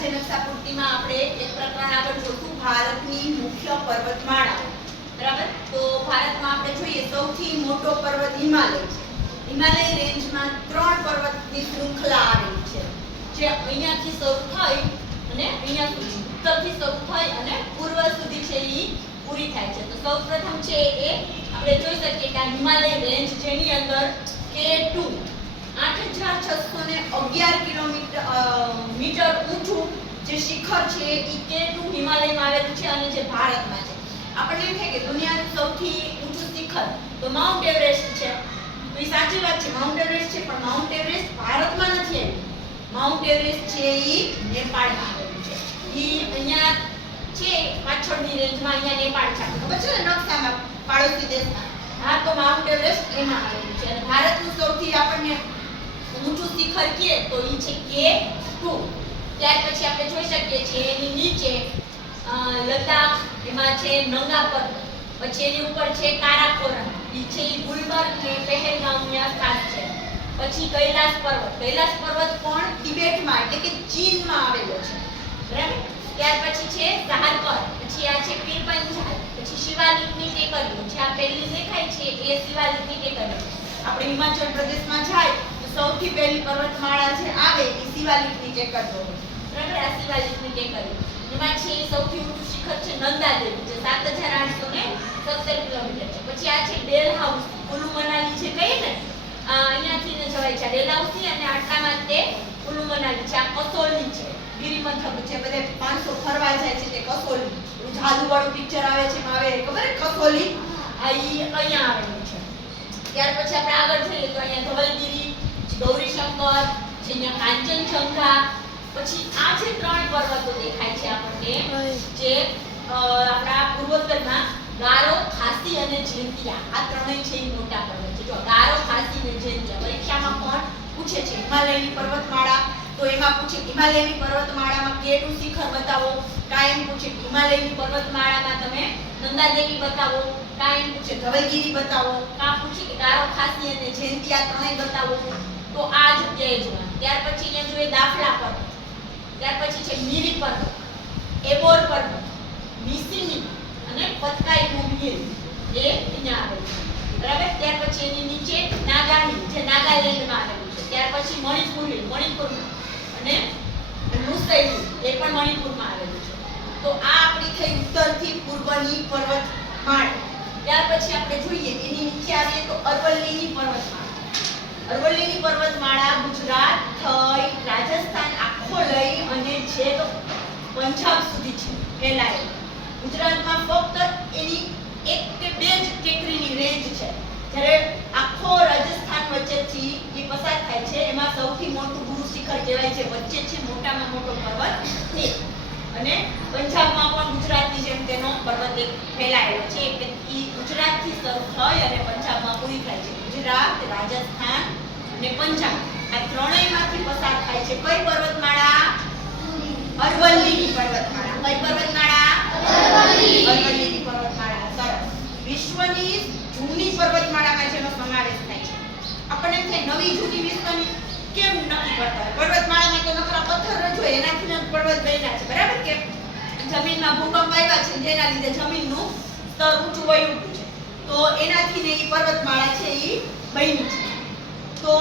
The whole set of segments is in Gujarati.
આજે નકશાપૂર્તિમાં આપણે એક પ્રકરણ આગળ જોશું ભારતની મુખ્ય પર્વતમાળાઓ. બરાબર? તો ભારતમાં આપણે જોઈએ સૌથી મોટો પર્વત હિમાલય છે. હિમાલય રેન્જમાં 3 પર્વતની શૃંખલા આવેલી છે, જે અહીંયાથી શરૂ થઈ અને અહીંયા સુધી ઉત્તરથી શરૂ થઈ અને પૂર્વ સુધી છે એ પૂરી થાય છે. તો સૌપ્રથમ છે એ આપણે જોઈ શકીએ કે આ હિમાલય રેન્જ જેની અંદર K2 8611 મીટર ઊંચું જે શિખર છે એ K2 હિમાલયમાં આવેલું છે અને જે ભારતમાં છે. આપણને એમ થાય કે દુનિયાનું સૌથી ઊંચું શિખર તો માઉન્ટ એવરેસ્ટ છે. તો એ સાચી વાત છે, માઉન્ટ એવરેસ્ટ છે, પણ માઉન્ટ એવરેસ્ટ ભારતમાં નથી આવ્યું. માઉન્ટ એવરેસ્ટ છે એ નેપાળમાં આવેલું છે. એ અહીંયા છે પાછળની રેન્જમાં, અહીંયા નેપાળ છે. ખબર છે ને નકશામાં પાડોશી દેશમાં. હા, તો માઉન્ટ એવરેસ્ટ એમાં આવેલું છે. અને ભારતનું સૌથી આપણને ઊંચું શિખર કે તો એ છે K2. ત્યાર પછી આપણે જોઈ શકીએ છીએ એની નીચે લદ્દાખ, એમાં છે નંગા પર્વત, પછી એની ઉપર છે કારાકોરમ, એ છે ગુલબર્ગ ને પહેલગામની આસપાસ છે. પછી કૈલાસ પર્વત પણ તિબેટમાં એટલે કે ચીનમાં આવેલો છે. બરાબર? ત્યાર પછી છે સહારપર, પછી આ છે પીરપંજાલ, પછી શિવાલિકની ટેકરીઓ છે. આ પહેલી દેખાય છે એ શિવાલિકની ટેકરીઓ. આપણે હિમાચલ પ્રદેશમાં જાય તો સૌથી પહેલી પર્વતમાળા જે આવે એ શિવાલિકની ટેકરીઓ. બરાબર? આ શિવાલિકની ટેકરીઓ. એમાં છે સૌથી ઊંચું શિખર છે નંદા દેવી, જે 7817 કિલોમીટર છે. પછી આ છે ડેલહાઉસી, કુલુ મનાલી જે કહીએ ને, અહીંયાથી ને જવાય છે ડેલહાઉસી, અને આટલામાં તે કુલુ મનાલી છે. આ કસોલી છે, ગિરિમથક છે, બધે 500 ફરવા જાય છે તે કસોલી. જાદુ વાળું પિક્ચર આવે છે એમાં આવે ખબર છે કસોલી, આ ઈ અહીંયા આવેલું છે. ત્યાર પછી આપણે આગળ જોઈએ તો અહીંયા ધવલગિરી, ગૌરીશંકર છે, અહીંયા કાંચનજંઘા. પછી આ જે 3 પર્વતો દેખાય છે આપણને, જે આપણા પૂર્વોત્તરમાં ગારો, ખાસી અને જૈંતિયા, આ ત્રણેય છે એ મોટા પર્વત છે. જો ગારો, ખાસી અને જૈંતિયા પરીક્ષામાં પણ પૂછે છે. હિમાલયની પર્વતમાળા તો એમાં પૂછે હિમાલયની પર્વતમાળામાં K2 શિખર બતાવો, કાયમ પૂછે હિમાલયની પર્વતમાળામાં તમે નંદાદેવી બતાવો, કાયમ પૂછે ધવલગિરી બતાવો, કા પૂછે કે ગારો, ખાસી અને જૈંતિયા ત્રણેય બતાવો. તો આ જગ્યાએ જોવા. ત્યાર પછી અહીંયા જોઈએ દાફલા પર્વત, ત્યાર પછી છે મીરી પર્વત, એબોર પર્વત, મિસિમી અને પતકાઈ મુંબઈ, એ અહીંયા આવે છે. બરાબર? ત્યાર પછી એની નીચે નાગાની, જે નાગાલેન્ડમાં આવેલું છે. ત્યાર પછી મણિપુરમાં, અને નુસૈલી, એ પણ મણિપુરમાં આવેલું છે. તો આ આપણી થઈ ઉત્તરથી પૂર્વની પર્વતમાળા. ત્યાર પછી આપણે જોઈએ એની નીચે આવીએ તો અરવલ્લીની પર્વતમાળા. અરવલ્લીની પર્વતમાળા ગુજરાત થઈ રાજસ્થાન આખો લઈ અને છે તો પંજાબ સુધી છે ફેલાયેલી. ગુજરાતમાં ફક્ત એની 1 કે 2 જ ટેકરીની રેન્જ છે, જ્યારે આખો રાજસ્થાન વચ્ચેથી એ પસાર થાય છે. એમાં સૌથી મોટું ગુરુ શિખર કહેવાય છે, વચ્ચે છે મોટામાં મોટો પર્વત તે. અને પંજાબમાં પણ ગુજરાતની જેમ તેનો પર્વત એક ફેલાયેલો છે, એટલે એ ગુજરાતથી શરૂ થઈ અને પંજાબમાં પૂરી થાય છે. ગુજરાત, રાજસ્થાન અને પંજાબ આ ત્રણેયમાંથી પસાર થાય છે. કઈ પર્વતમાળા? અરવલ્લીની પર્વતમાળા. કઈ પર્વતમાળા? અરવલ્લીની પર્વતમાળા. સરસ. વિશ્વની જૂની પર્વતમાળામાં જેનો સમાવેશ થાય છે. આપણને એમ થાય નવી જૂની વિશ્વની કેમ નક્કી કરતા હોય? પર્વતમાળામાં તો નકરા પથ્થર જ હોય, એનાથી જ પર્વત બન્યા છે. બરાબર? કે જમીનમાં ભૂકંપ આવ્યા છે જેના લીધે જમીનનું સ્તર ઊંચું વહી ઉઠ્યું છે, તો એનાથી ને એ પર્વતમાળા છે એ બની છે. તો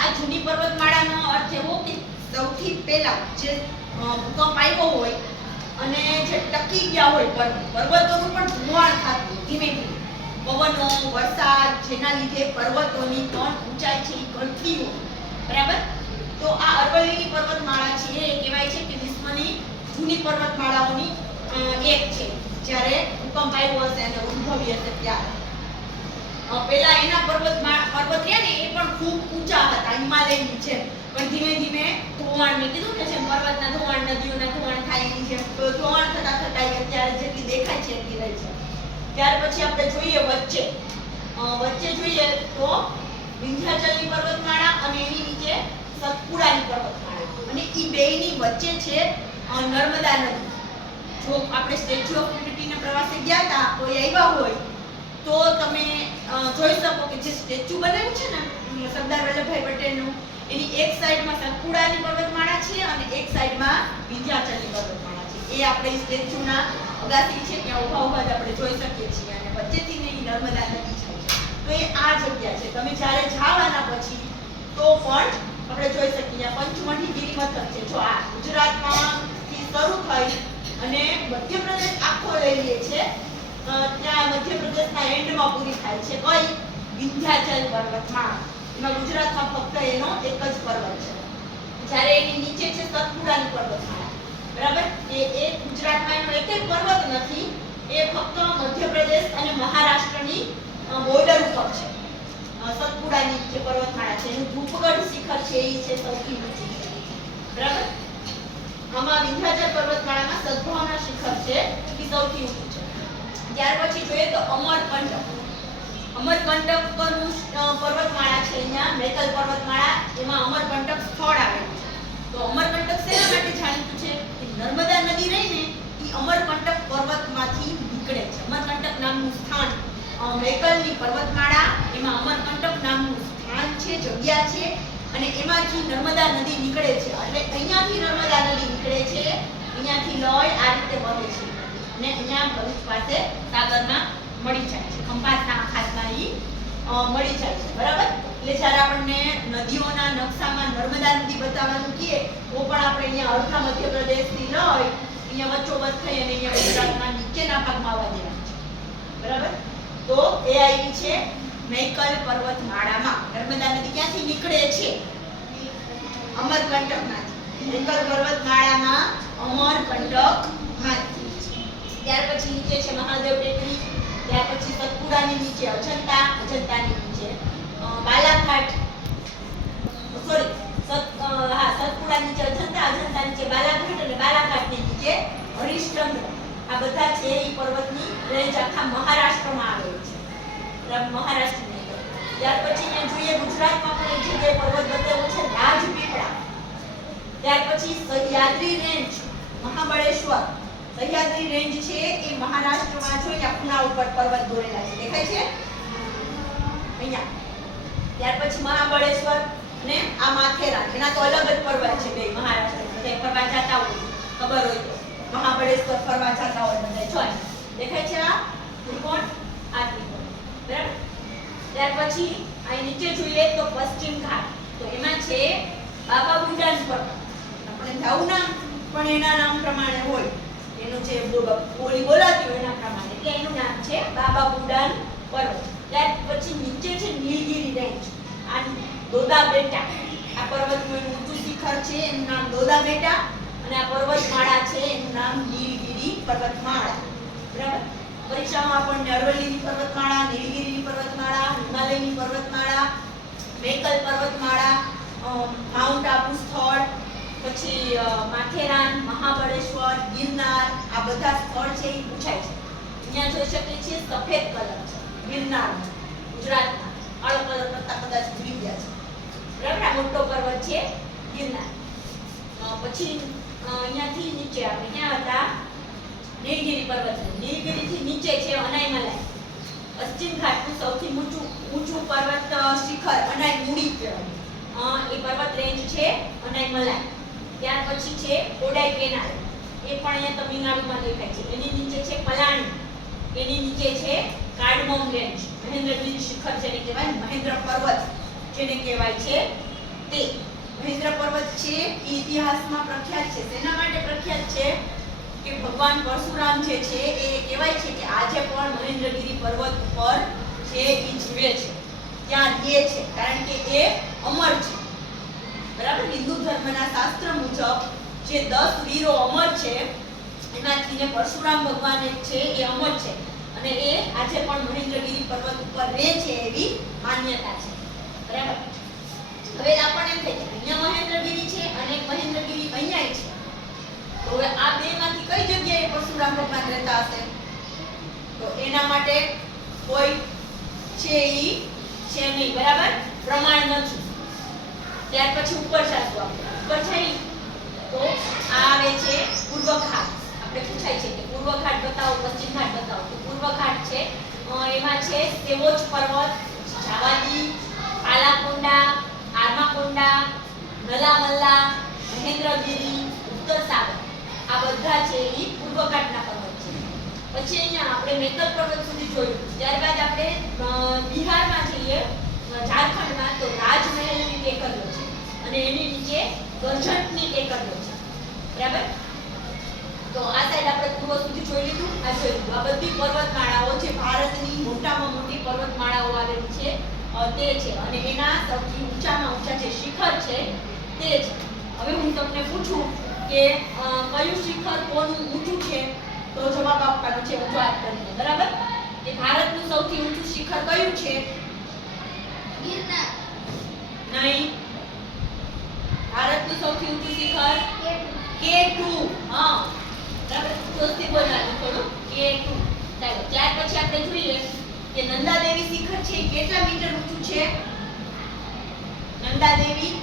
આ જૂની પર્વતમાળાનો અર્થ એવો કે સૌથી પહેલા જે ભૂકંપ આવ્યો હોય અને જે ટકી ગયા હોય પર્વતોનું પણ ધોવાણ થતું ધીમે ધીમે, પવનો, વરસાદ, જેના લીધે પર્વતોની પણ ઊંચાઈ છે એ ઘટતી હોય. બરાબર? તો આ અરવલ્લીની પર્વતમાળા છે એ કહેવાય છે કે વિશ્વની જૂની પર્વતમાળાઓની એક છે. જ્યારે ભૂકંપ આવ્યો હશે અને ઉદ્ભવી હશે ત્યારે પહેલા એના પર્વત રહ્યા ને એ પણ ખૂબ ઊંચા હતા હિમાલયની જેમ, પણ ધીમે ધીમે ધોવાણ, મેં કીધું કે જેમ પર્વતના ધોવાણ, નદીઓના ધોવાણ થાય એની જેમ ધોવાણ થતા અત્યારે જેટલી દેખાય છે એટલી રહી છે. ત્યાર પછી આપણે જોઈએ વચ્ચે જોઈએ તો વિંધ્યાચલની પર્વતમાળા અને એની નીચે સતપુડાની પર્વતમાળા, અને એ બેયની વચ્ચે છે નર્મદા નદી. જો આપણે સ્ટેચ્યુ ઓફ યુનિટીના પ્રવાસે ગયા હતા, કોઈ આવ્યા હોય તો તમે જોઈ શકો કે જે સ્ટેચ્યુ બનાવ્યું છે ને સરદાર વલ્લભભાઈ પટેલનું, એની એક સાઈડમાં સતપુડાની પર્વતમાળા છે અને એક સાઈડમાં વિંધ્યાચલની પર્વતમાળા છે. એ આપણે સ્ટેચ્યુના અગાસી છે ત્યાં ઊભા ઊભા જ આપણે જોઈ શકીએ છીએ અને વચ્ચેથી ને નર્મદા નદી જાય છે. તો એ આ જગ્યા છે. તમે જ્યારે જાવાના પછી તો પણ આપણે જોઈ શકીએ પંચમઢી ગિરિમથક છે. જો આ ગુજરાતમાંથી શરૂ થઈ અને મધ્યપ્રદેશ આખો લઈ લે છે, ત્યાં મધ્યપ્રદેશના એન્ડમાં પૂરી થાય છે. કઈ? વિંધ્યાચલ પર્વતમાળા. એમાં ગુજરાતમાં ફક્ત એનો એક જ પર્વત છે. જ્યારે એની નીચે છે સતપુડાની પર્વતમાળા. બરાબર? એ ગુજરાતમાં એનો એક જ પર્વત નથી, એ ફક્ત મધ્યપ્રદેશ અને મહારાષ્ટ્રની બોર્ડર ઉપર છે. સતપુડાની જે પર્વતમાળા છે એનું ધૂપગઢ શિખર છે એ છે સૌથી ઊંચું. બરાબર? આમાં વિંધ્યાચલ પર્વતમાળામાં સદ્ભાવના શિખર છે એ સૌથી ઊંચું છે. ત્યાર પછી જોઈએ તો અમરકંટક. અમરકંટક પરનું પર્વતમાળા છે અહીંયા મેકલ પર્વતમાળા, એમાં અમરકંટક સ્થળ આવેલું છે. તો અમરકંટક શેના માટે જાણીતું છે? કે નર્મદા નદી રહીને એ અમરકંટક પર્વતમાંથી નીકળે છે. અમરકંટક નામનું સ્થાન મેકલની પર્વતમાળા, એમાં અમરકંટક નામનું સ્થાન છે, જગ્યા છે અને એમાંથી નર્મદા નદી નીકળે છે. એટલે અહીંયાથી નર્મદા નદી નીકળે છે, અહીંયાથી લય આ રીતે વહે છે અને અહીંયા ભરૂચ પાસે સાગરમાં મળી જાય છે. ખંભાતના અખાતમાં ઈ મળી જાય છે. બરાબર? એટલે જ્યારે આપણને નદીઓના નકશામાં નર્મદા નદી બતાવવાનું કહે તો પણ આપણે અહીંયા અડધા મધ્યપ્રદેશથી લઈ અહીંયા વચ્ચોવચ્ચ થઈ અને અહીંયા ગુજરાતના નીચેના ભાગમાં આવવા દેવાનું છે. બરાબર? તો એ આવી છે મેકલ પર્વતમાળામાં. નર્મદા નદી ક્યાંથી નીકળે છે? અમરકંટકમાંથી. મેકલ પર્વતમાળામાં અમરકંટકમાંથી. ત્યાર પછી નીચે છે મહાદેવ ટેકરી, ત્યાર પછી સતપુડાની નીચે અજંતા, અજંતાની નીચે બાલાઘાટ, સતપુડા નીચે અજંતા, અજંતા નીચે બાલાઘાટ અને બાલાઘાટની નીચે હરિશ્ચંદ્ર. આ બધા છે એ પર્વતની રેન્જ આખા મહારાષ્ટ્રમાં આવેલી છે. મહારાષ્ટ્રની અંદર. ત્યાર પછી અહીંયા જોઈએ ગુજરાતમાં પણ એક જગ્યાએ પર્વત બતાવ્યો છે રાજપીપળા. ત્યાર પછી સહ્યાદ્રી રેન્જ, મહાબળેશ્વર. સહ્યાદ્રી રેન્જ છે એ મહારાષ્ટ્રમાં જો અહીંયા ખૂણા ઉપર પર્વત દોરેલા છે, દેખાય છે અહીંયા. ત્યાર પછી મહાબળેશ્વર ને આ માથેરાન, એના તો અલગ જ પર્વત છે બે મહારાષ્ટ્રમાં. બધા ફરવા જતા હોય ખબર હોય તો મહાબળેશ્વર ફરવા જતા હોય બધા જો દેખાય છે આ ત્રિકોણ, આ ત્રિકોણ. બરાબર? ત્યાર પછી અહીં નીચે જોઈએ તો પશ્ચિમ ઘાટ. તો એમાં છે બાબા બુડાન પર્વત. આપણે જાવું નામ પણ એના નામ પ્રમાણે હોય, એનું જે બોલી બોલાતી હોય એના પ્રમાણે, એટલે એનું નામ છે બાબા બુડાન પર્વત. ત્યાર પછી નીચે છે નીલગિરી રેન્જ, આ દોદા બેટા. આ પર્વતનું એનું ઊંચું શિખર છે એનું નામ દોદા બેટા અને આ પર્વતમાળા છે એનું નામ નીલગિરી પર્વતમાળા. બરાબર? પરીક્ષામાં આપણને અરવલ્લીની પર્વતમાળા, નીલગિરીની પર્વતમાળા, હિમાલયની પર્વતમાળા, મેકલ પર્વતમાળા, માઉન્ટ આબુ સ્થળ, પછી માથેરાન, મહાબળેશ્વર, ગિરનાર, આ બધા સ્થળ છે એ પૂછાય છે. અહીંયા જોઈ શકીએ છીએ સફેદ કલર છે ગિરનાર, ગુજરાતમાં. કાળો કલર કરતા કદાચ ભૂલી ગયા છે. બરાબર? આ મોટો પર્વત છે ગિરનાર. પછી અહીંયાથી નીચે આપણે ક્યાં હતા? નીલગિરી પર્વત. નીલગિરીથી નીચે છે અનાઈમલાઈ. પશ્ચિમ ઘાટનું સૌથી ઊંચું પર્વત શિખર અનાઈમુડી કહેવાય. એ પર્વત રેન્જ છે અનાઈમલાઈ. ત્યાર પછી છે કોડાઈ કેનાલ, એ પણ અહીંયા તમિલનાડુમાં દેખાય છે. એની નીચે છે પલાણી, એની નીચે છે કાર્ડમમ રેન્જ, મહેન્દ્રગિરી શિખર જેને કહેવાય, મહેન્દ્ર પર્વત જેને કહેવાય છે તે. મહેન્દ્ર પર્વત છે એ ઇતિહાસમાં પ્રખ્યાત છે. શેના માટે પ્રખ્યાત છે? કે ભગવાન પરશુરામ જે છે એ કહેવાય છે કે આજે પણ મહેન્દ્રગિરી પર્વત ઉપર છે એ જીવે છે, ત્યાં રહે છે, કારણ કે એ અમર છે. બરાબર? હિન્દુ ધર્મના શાસ્ત્ર મુજબ જે 10 વીરો અમર છે એમાંથી ને પરશુરામ ભગવાન એક છે એ અમર છે અને એ આજે પણ મહેન્દ્રગિરી પર્વત ઉપર રહે છે એવી માન્યતા છે. બરાબર? હવે આપણને એમ થાય કે અહીંયા મહેન્દ્રગિરી છે અને મહેન્દ્રગિરી અહીંયા છે, તો હવે આ બેમાંથી કઈ જગ્યાએ પરશુરામ ભગવાન રહેતા હશે? તો એના માટે કોઈ છે ઈ છે નહીં. બરાબર? પ્રમાણ નથી. ત્યાર પછી ઉપર જાતું આપણે ઉપર જઈ તો આ આવે છે પૂર્વ ઘાટ. આપણે પૂછાય છે કે પૂર્વ ઘાટ બતાવો, પશ્ચિમ ઘાટ બતાવો. તો પૂર્વ ઘાટ છે એમાં છે સેવોજ પર્વત, જાવાદી, પાલાકોંડા, આર્માકોંડા, નલામલ્લા, મહેન્દ્રગિરી, ઉત્તર સાગર. બધા છે એ પૂર્વઘાટના પર્વત છે. પછી અહીંયા આપણે મેકલ પર્વત સુધી જોયું. ત્યારબાદ આપણે બિહારમાં જઈએ, ઝારખંડમાં, તો રાજમહેલની ટેકરીઓ છે અને એની નીચે ગજંતની ટેકરીઓ છે. બરાબર? તો આ સાઈડ આપણે પૂર્વ સુધી જોઈ લીધું. આ જોઈ લીધું. આ બધી પર્વતમાળાઓ જે ભારતની મોટામાં મોટી પર્વતમાળાઓ આવેલી છે તે છે અને એના સૌથી ઊંચામાં ઊંચા જે શિખર છે તે છે. હવે હું તમને પૂછું કે કયું શિખર કોનું ઊંચું છે, તો જવાબ આપવાનો છે ઊંચો હાથ કરીને. બરાબર? કે ભારતનું સૌથી ઊંચું શિખર કયું છે? ગિરનાર. નહીં. ભારતનું સૌથી ઊંચું શિખર K2. હા, બરાબર. જોસ્તી બોલવાનું થોડું. K2. ચાલો, ત્યાર પછી આપણે જોઈએ કે નંદાદેવી શિખર છે એ કેટલા મીટર ઊંચું છે? નંદાદેવી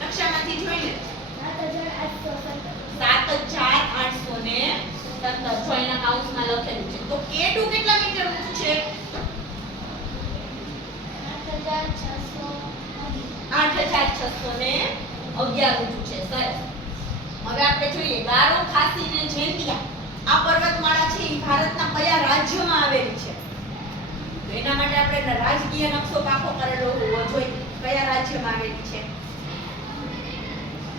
નકશામાંથી જોઈ લે. 7,817 જો એના કાઉન્સમાં લખેલું છે. તો K2 કેટલા મીટર ઊંચું છે? 8,611 ઊંચું છે. સરસ. હવે આપણે જોઈએ ગારો, ખાસી અને જૈંતિયા. આ પર્વતમાળા છે એ ભારતના કયા રાજ્યમાં આવેલી છે? તો એના માટે આપણે રાજકીય નકશો પાકો કરેલો હોવો જોઈએ. કયા રાજ્યમાં આવેલી છે?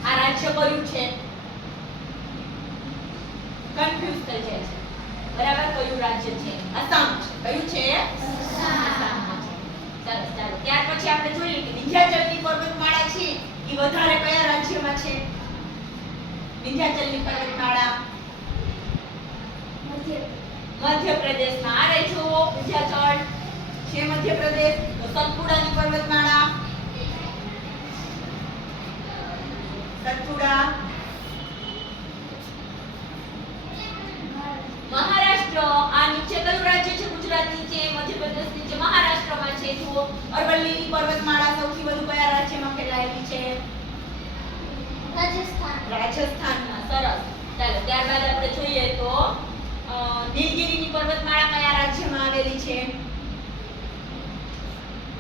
આ રાજ્ય કયું છે? કન્ફ્યુઝ થઈ જાય છે. બરાબર? કયું રાજ્ય છે? આસામ છે. કયું છે? આસામમાં છે. સરસ. ચાલો, ત્યાર પછી આપણે જોઈએ કે વિંધ્યાચલની પર્વતમાળા છે એ વધારે કયા રાજ્યમાં છે? વિંધ્યાચલની પર્વતમાળા મધ્યપ્રદેશમાં. આ રહી જુઓ વિંધ્યાચલ છે મધ્યપ્રદેશ. તો સતપુડાની પર્વતમાળા, સતપુડા મહારાષ્ટ્ર. આ નીચે કયું રાજ્ય છે? ગુજરાત નીચે, મધ્યપ્રદેશ નીચે, મહારાષ્ટ્રમાં છે. જુઓ અરવલ્લીની પર્વતમાળા સૌથી વધુ કયા રાજ્યમાં ફેલાયેલી છે? રાજસ્થાનમાં. સરસ. ચાલો, ત્યારબાદ આપણે જોઈએ તો નીલગિરીની પર્વતમાળા કયા રાજ્યમાં આવેલી છે?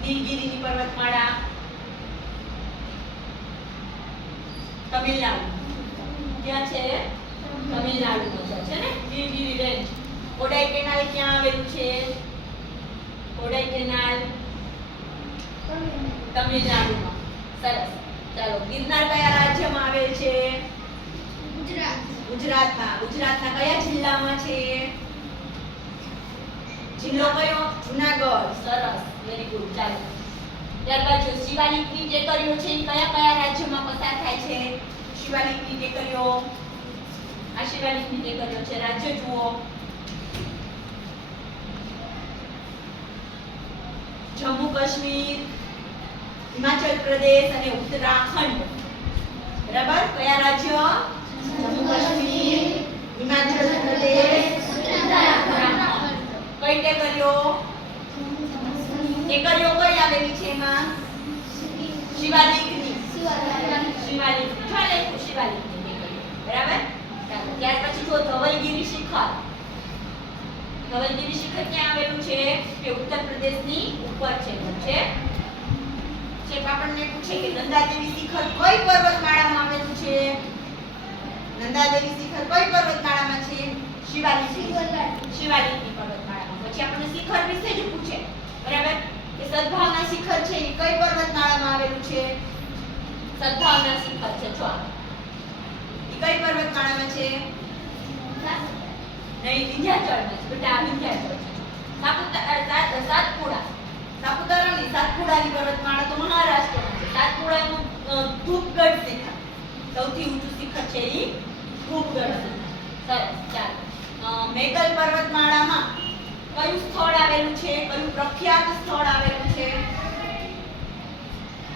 નીલગિરીની પર્વતમાળા તમિલનાડુ. ક્યાં છે? તમિલનાડુમાં છે ને નીલગિરી રેન્જ. કોડાઈકેનાલ ક્યાં આવેલું છે? કોડાઈકેનાલ તમિલનાડુમાં. સરસ. ચાલો, ગિરનાર કયા રાજ્યમાં આવેલ છે? ગુજરાતમાં. ગુજરાતના કયા જિલ્લામાં છે? જિલ્લો કયો? જૂનાગઢ. સરસ. Very good. ચાલો, ત્યારબાદ જો શિવાલિકની ટેકરીઓ છે એ કયા કયા રાજ્યમાં પસાર થાય છે? શિવાલિકની ટેકરીઓ. આ શિવાલિકની ટેકરીઓ છે. રાજ્ય જુઓ. જમ્મુ કાશ્મીર, હિમાચલ પ્રદેશ અને ઉત્તરાખંડ. બરાબર? કયા રાજ્ય? જમ્મુ કાશ્મીર, હિમાચલ પ્રદેશ, ઉત્તરાખંડ. કઈ ટેકરીઓ? ટેકરીઓ કઈ આવેલી છે એમાં? શિવાલિકની. શિવાલિકની. ચાલે શિવાલિકની ટેકરીઓ. બરાબર? ચાલો, ત્યાર પછી જો ધવલગિરી શિખર. ધવલગિરી શિખર ક્યાં આવેલું છે? કે ઉત્તર પ્રદેશની ઉપર છે. આપણને પૂછે કે નંદાદેવી શિખર કઈ પર્વતમાળામાં આવેલું છે? નંદાદેવી શિખર કઈ પર્વતમાળામાં છે? શિવાલિકની પર્વતમાળામાં. પછી આપણને શિખર વિશે જ પૂછે. બરાબર? કે સદભાવના શિખર છે એ કઈ પર્વતમાળામાં આવેલું છે? સદભાવના શિખર છે. જો એ કઈ પર્વતમાળામાં છે? નહીં, વિંધ્યાચલમાં છે. બેટા આ વિંધ્યાચલ છે. સાતપુડા. સાપુતારાની સાતપુડાની પર્વતમાળા તો મહારાષ્ટ્રમાં છે. સાતપુડાનું ધૂપગઢ શિખર સૌથી ઊંચું શિખર છે એ ધૂપગઢ શિખર. સરસ. ચાલો, મેઘલ પર્વતમાળામાં કયું સ્થળ આવેલું છે? કયું પ્રખ્યાત સ્થળ આવેલું છે?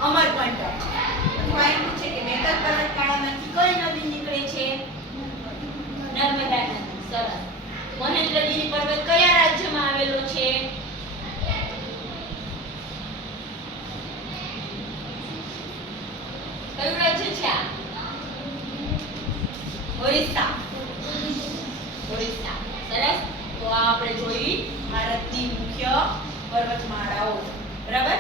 અમરકંટક. અથવા એમ પૂછે કે મેઘલ પર્વતમાળામાંથી કઈ નદી નીકળે છે? નર્મદા નદી. સરસ. મહેન્દ્રગીરી પર્વત કયા રાજ્યમાં આવેલો છે? કયું રાજ્ય છે આ? ઓરિસ્સા. ઓરિસ્સા. સરસ. તો આ આપણે જોઈ ભારતની મુખ્ય પર્વતમાળાઓ. બરાબર?